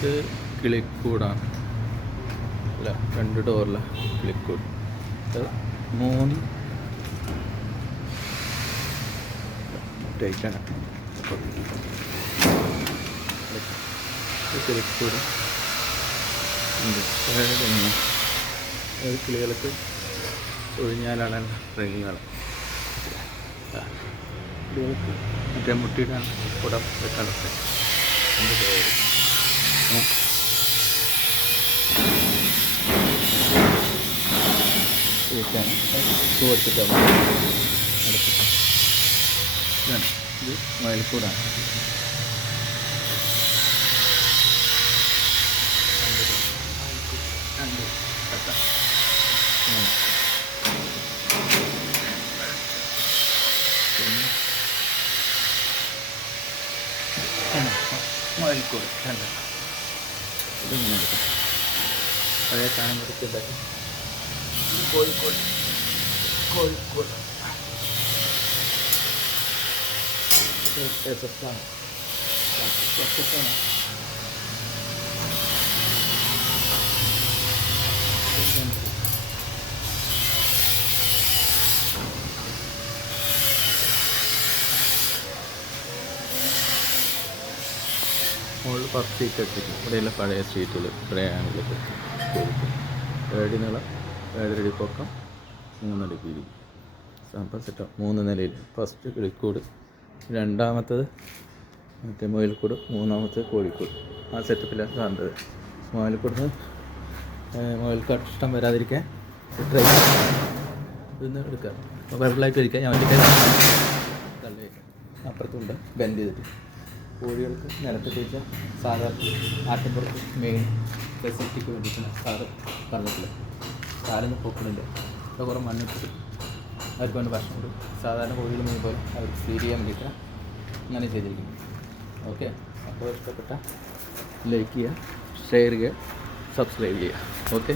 ഇത് കിളിക്കൂടാണ് അല്ല, 2 ഡോറിലെ കിളിക്കൂട്. ഇത് 3 ടൈറ്റാണ്. കിളിക്കൂട് ഉണ്ട്. അത് കിളികൾക്ക് ഒഴിഞ്ഞാലാണ് ട്രെയിനുകൾ. കിളികൾക്ക് മറ്റേ മുട്ടിയിടാൻ കുടം വെക്കാനൊക്കെ എന്ത് പേര് കൊടുത്തിട്ടാണ് അടുത്തിട്ട്. ഇതാണ്, ഇത് മയിൽക്കൂടാണ്. മയിൽക്കൂട് കണ്ട ഇതിങ്ങനെ എടുക്കും. പഴയ സാധനം എടുത്തിട്ടുണ്ടാക്കി കോഴിക്കോട് സ്വസ്ഥാണ്. മുകളിൽ 10 സീറ്റ് എടുത്തിട്ട് ഇവിടെയുള്ള പഴയ സീറ്റുകൾ ട്രയാങ്കിളൊക്കെ 7 നീളം 7 അടി പൊക്കം 3 അടി വീതി. സംഭവം സെറ്റ് 3 നിലയിൽ. ഫസ്റ്റ് കിളിക്കൂട്, രണ്ടാമത്തത് മറ്റേ മുയൽക്കൂട്, മൂന്നാമത്തെ കോഴിക്കൂട്. ആ സെറ്റപ്പിലാണ് കാണേണ്ടത്. മുയൽക്കാട്ട് ഇഷ്ടം വരാതിരിക്കാൻ ട്രൈ ഇതൊന്ന് എടുക്കാം. വെള്ളമായിട്ട് കഴിക്കാം. ഞാൻ വേണ്ടിയിട്ട് തള്ളി അപ്പുറത്തുണ്ട് ബെൻഡ് ചെയ്തിട്ട്. കോഴികൾക്ക് നിലത്ത് കഴിച്ചാൽ സാധാരണ ആട്ടിൻപുറത്ത് മെയിൻ ഫെസിലിറ്റിക്ക് വേണ്ടിയിട്ടാണ് സാറ് പറഞ്ഞിട്ടില്ല. കാലൊന്നും പൊക്കുന്നുണ്ട്. അപ്പോൾ കുറേ മണ്ണിട്ടിട്ട് അവർക്ക് വേണ്ടി ഭക്ഷണം കൊടുക്കും. സാധാരണ കോഴികൾ മെയിൻ പോലെ അവർക്ക് ഫീഡ് ചെയ്യാൻ വേണ്ടിയിട്ടാണ് അങ്ങനെ ചെയ്തിരിക്കുന്നത്. ഓക്കെ, അപ്പോൾ ഇഷ്ടപ്പെട്ട ലൈക്ക് ചെയ്യുക, ഷെയർ ചെയ്യുക, സബ്സ്ക്രൈബ് ചെയ്യുക. ഓക്കെ.